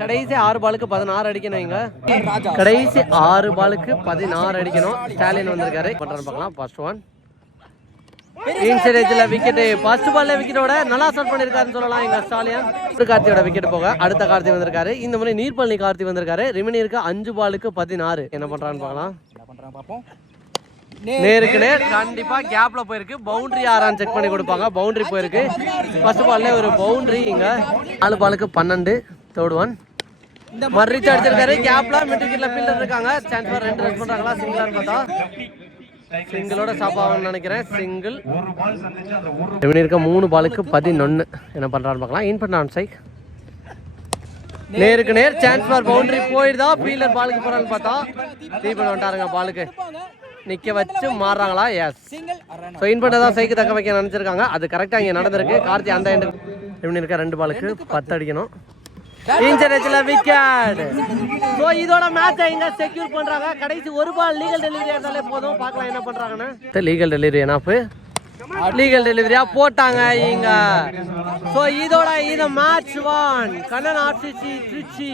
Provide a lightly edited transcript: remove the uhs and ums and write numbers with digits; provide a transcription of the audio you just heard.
கடைசி 6 பாலுக்கு 16 அடிக்கணும். இங்க கடைசி 6 பாலுக்கு 16 அடிக்கணும். ஸ்டாலின் வந்திருக்காரு. பண்றான்னு பார்க்கலாம். First one inside wicket. First பால்ல விக்கெட்டோட நல்லா ஸ்டார்ட் பண்ணிருக்காருன்னு சொல்லலாம். எங்க ஸ்டாலியன் கார்த்தியோட விக்கெட் போக அடுத்த கார்த்தி வந்திருக்காரு. இந்த முறை நீர்பழனி கார்த்தி வந்திருக்காரு. ரிமைனியருக்கு 5 பாலுக்கு 16 என்ன பண்றான்னு பார்க்கலாம். நேருக்கு நேர் கண்டிப்பா கேப்ல போயிருக்கு. பவுண்டரி யாரான்னு செக் பண்ணி கொடுப்பாங்க. பவுண்டரி போயிருக்கு. ஃபர்ஸ்ட் பால்ல ஒரு பவுண்டரி. இங்க 4 பாலுக்கு 12 தேர்ட் ஒன் மர்ரிச் அடிச்சிருக்காரு. கேப்ல மிட் விக்கெட்ல ஃபீல்டர் இருக்காங்க. சான்ஸ் ஃபார் 2 ரன் பண்றாங்களா சிங்கிளான்னு பார்த்தா சிங்கிளோட ஸ்டாப் ஆகும்னு நினைக்கிறேன். சிங்கிள். இருக்க 3 பாலுக்கு 11 என்ன பண்றான்னு பார்க்கலாம். இன் பண்ண ஆன் ஸ்ட்ரைக். நேருக்கு நேர் சான்ஸ் ஃபார் பவுண்டரி போயிடுதா. ஃபீல்டர் பாலுக்கு போறான்னு பார்த்தா தீபன் வந்துட்டாருங்க. பாலுக்கு நிக்க வச்சு மாறுறாங்களா? எஸ். ஸோ இன் பண்ணதான் சைக்கு தக்க வைக்க நினைச்சிருக்காங்க. அது கரெக்டா இங்க நடந்திருக்கு. கார்த்தி அந்த எண்டு இருக்க 2 பாலுக்கு 10 அடிக்கணும். இன்சைட்ல விக்கெட். சோ இதோட மேட்சை இங்க செக்யூர் பண்றாங்க. கடைசி 1 பால் லீகல் டெலிவரி இருந்தாலே போதும். பார்க்கலாம் என்ன பண்றாங்கன்னு. Legal delivery enough. லீகல் டெலிவரியா போட்டாங்க இங்க. சோ இதோட இந்த மேட்ச் 1 கண்ணன் ஆர்சிசி திருச்சி.